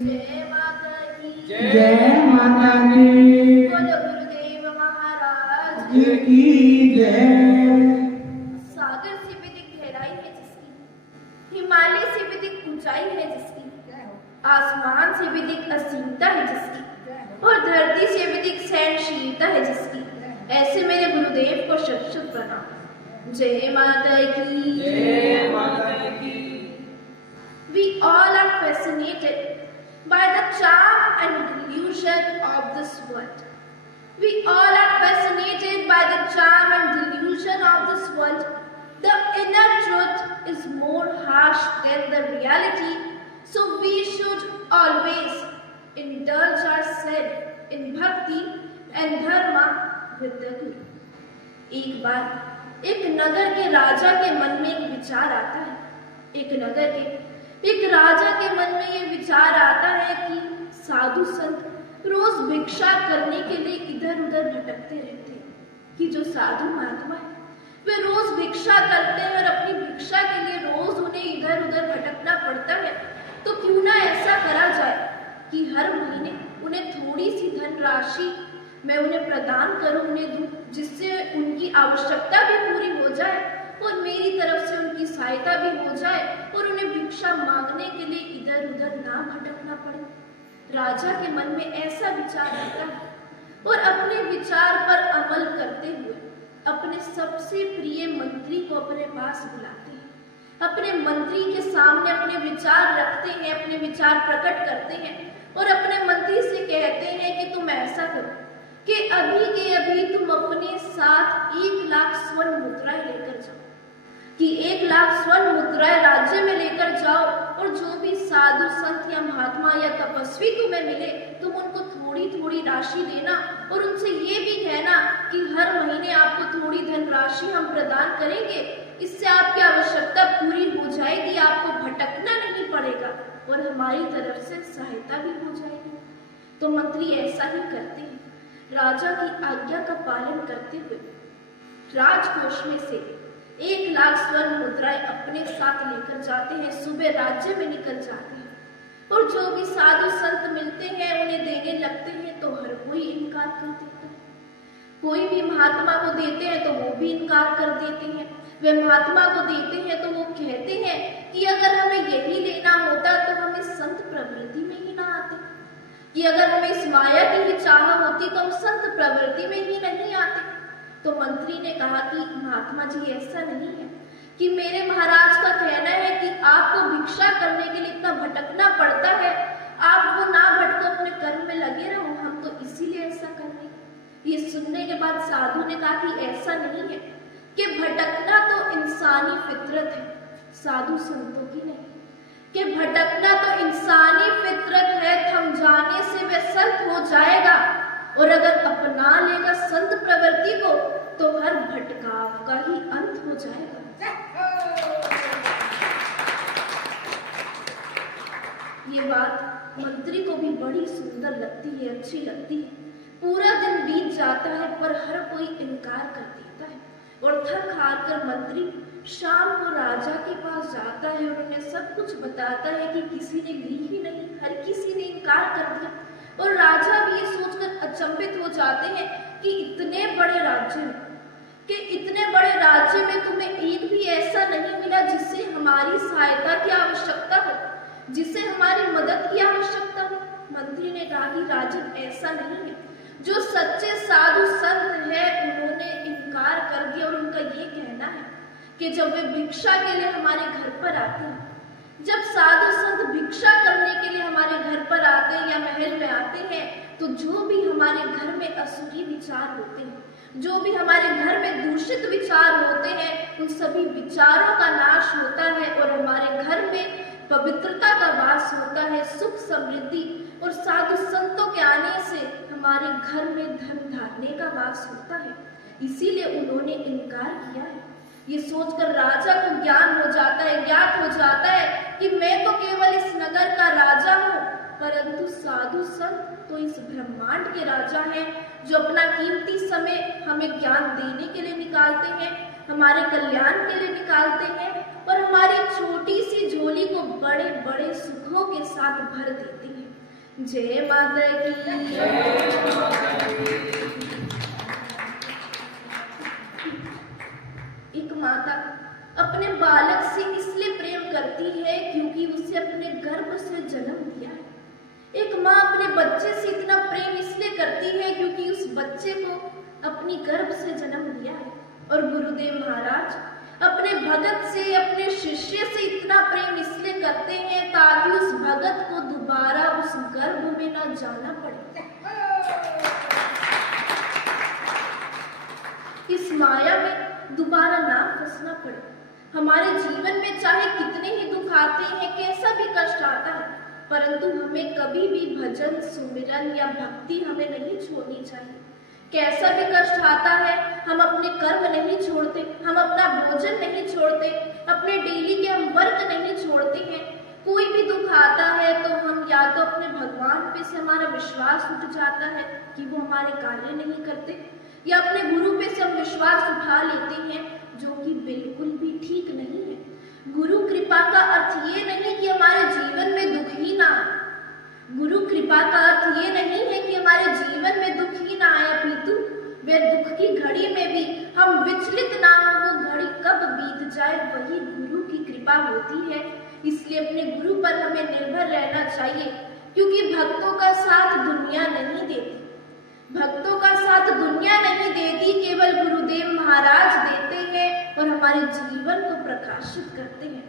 जय माता की जय माता की बोलो गुरुदेव महाराज जी की जय। सागर से भी अधिक गहराई है जिसकी, हिमालय से भी अधिक ऊंचाई है जिसकी, आसमान से भी अधिक असीमता है जिसकी, और धरती से भी अधिक सहनशीलता है जिसकी, ऐसे मेरे गुरुदेव को शत शत प्रणाम। जय माता की जय माता की। We all are fascinated by the charm and delusion of this world. We all are fascinated by the charm and delusion of this world. The inner truth is more harsh than the reality, so we should always indulge ourselves in bhakti and dharma with the Guru. एक बार एक नगर के राजा के मन में एक विचार आता है। एक राजा के मन में ये विचार आता है कि साधु संत रोज भिक्षा करने के लिए इधर उधर भटकते रहते हैं, कि जो साधु महात्मा है वे रोज भिक्षा करते हैं और अपनी भिक्षा के लिए रोज उन्हें इधर उधर भटकना पड़ता है। तो क्यों ना ऐसा करा जाए कि हर महीने उन्हें थोड़ी सी धनराशि मैं उन्हें प्रदान करूं, उन्हें दूं, जिससे उनकी आवश्यकता भी पूरी हो जाए और मेरी तरफ से उनकी सहायता भी हो जाए और उन्हें भिक्षा मांगने के लिए इधर उधर ना भटकना पड़े। राजा के मन में ऐसा विचार आता है और अपने विचार पर अमल करते हुए अपने सबसे प्रिय मंत्री को अपने पास बुलाते हैं। अपने मंत्री के सामने अपने विचार रखते हैं, अपने विचार प्रकट करते हैं और अपने मंत्री से कहते हैं कि तुम ऐसा करो कि अभी के अभी तुम अपने साथ 1 लाख स्वर्ण मुद्राएं लेकर जाओ, कि 1 लाख स्वर्ण मुद्राएं राज्य में लेकर जाओ और जो भी साधु संत या महात्मा या तपस्वी तुम्हें मिले तुम उनको थोड़ी थोड़ी राशि देना और उनसे ये भी कहना कि हर महीने आपको थोड़ी धनराशि हम प्रदान करेंगे, इससे आपकी आवश्यकता पूरी हो जाएगी, आपको भटकना नहीं पड़ेगा और हमारी तरफ से सहायता भी हो जाएगी। तो मंत्री ऐसा ही करते हैं। राजा की आज्ञा का पालन करते हुए राजकोष में से 1 लाख स्वर्ण मुद्राएं अपने साथ लेकर जाते हैं, सुबह राज्य में निकल जाते हैं और जो भी साधु संत मिलते हैं उन्हें देने लगते हैं तो हर कोई इनकार कर देता है। कोई भी महात्मा को देते हैं तो वो भी इनकार कर देते हैं। वे महात्मा को देते हैं तो वो कहते हैं कि अगर हमें यही लेना होता तो हम इस संत प्रवृत्ति में ही ना आते, कि अगर हमें इस माया की ही चाह होती तो हम संत प्रवृत्ति में ही नहीं आते। तो मंत्री ने कहा कि महात्मा जी ऐसा नहीं है, कि मेरे महाराज का कहना है कि आपको भिक्षा करने के लिए इतना भटकना पड़ता है, आप वो ना भटको, अपने कर्म में लगे रहो, हम तो इसीलिए ऐसा कर रहे हैं। ये सुनने के बाद साधु ने कहा कि ऐसा नहीं है, कि भटकना तो इंसानी फितरत है, साधु संतों की नहीं, कि भटकना तो इंसानी फितरत है, थम जाने से वह संत हो जाएगा और अगर अपना लेगा संत प्रवृत्ति को तो हर भटकाव का ही अंत हो जाएगा। ये बात मंत्री को भी बड़ी सुंदर लगती है, अच्छी लगती है। पूरा दिन बीत जाता है पर हर कोई इनकार कर देता है और थक हार कर मंत्री शाम को राजा के पास जाता है और उन्हें सब कुछ बताता है कि किसी ने ली ही नहीं, हर किसी ने इनकार कर दिया। और राजा भी ये सोचकर अचंभित हो जाते हैं कि इतने बड़े राज्य में तुम्हें एक भी ऐसा नहीं मिला जिससे हमारी सहायता की आवश्यकता हो, जिससे हमारी मदद की आवश्यकता हो। मंत्री ने कहा कि राजन ऐसा नहीं है, जो सच्चे साधु संत है उन्होंने इनकार कर दिया और उनका ये कहना है कि जब वे भिक्षा के लिए हमारे घर पर आते हैं, जब साधु संत भिक्षा करने के लिए हमारे घर पर आते हैं या महल में आते हैं तो जो भी हमारे घर में असुरी विचार होते हैं, जो भी हमारे घर में दूषित विचार होते हैं, उन सभी विचारों का नाश होता है और हमारे घर में पवित्रता का वास होता है, सुख समृद्धि और साधु संतों के आने से हमारे घर में धन धारने का वास होता है। इसीलिए उन्होंने इनकार किया है। ये सोचकर राजा को ज्ञात हो जाता है कि मैं तो केवल इस नगर का राजा हूँ, परंतु साधु संत तो इस ब्रह्मांड के राजा हैं, जो अपना कीमती समय हमें ज्ञान देने के लिए निकालते हैं, हमारे कल्याण के लिए निकालते हैं और हमारी छोटी सी झोली को बड़े बड़े सुखों के साथ भर देते हैं। जय माता की। एक माता अपने बालक से इसलिए प्रेम करती है क्योंकि उसे अपने गर्भ से जन्म दिया है। एक माँ अपने बच्चे से इतना प्रेम इसलिए करती है क्योंकि उस बच्चे को अपनी गर्भ से जन्म दिया है। और गुरुदेव महाराज अपने भगत से, अपने शिष्य से इतना प्रेम इसलिए करते हैं ताकि उस भगत को दोबारा उस गर्भ में न जाना पड़े, इस माया में दोबारा ना फंसना पड़े। हमारे जीवन में चाहे कितने ही दुख आते हैं, कैसा भी कष्ट आता है, परंतु हमें कभी भी भजन, सुमिरन या भक्ति हमें नहीं छोड़नी चाहिए। कैसा भी कष्ट आता है, हम अपने कर्म नहीं छोड़ते, हम अपना भोजन नहीं छोड़ते, अपने डेली के हम वर्क नहीं छोड़ते हैं। कोई भी दुख आता है तो हम या तो अपने भगवान पे से हमारा विश्वास उठ जाता है कि वो हमारे कार्य नहीं करते, या अपने गुरु पे से हम विश्वास उठा लेते हैं, जो कि बिल्कुल भी ठीक नहीं है। गुरु कृपा का अर्थ ये नहीं कि हमारे जीवन में दुख ही ना आए। गुरु कृपा का अर्थ ये नहीं है कि हमारे जीवन में दुख ही ना आए, अपितु वे दुख की घड़ी में भी हम विचलित ना हो, वो घड़ी कब बीत जाए वही गुरु की कृपा होती है। इसलिए अपने गुरु पर हमें निर्भर रहना चाहिए, क्योंकि भक्तों का साथ दुनिया नहीं देती। भक्तों का साथ दुनिया नहीं देती, केवल गुरुदेव महाराज देते हैं और हमारे जीवन को प्रकाशित करते हैं।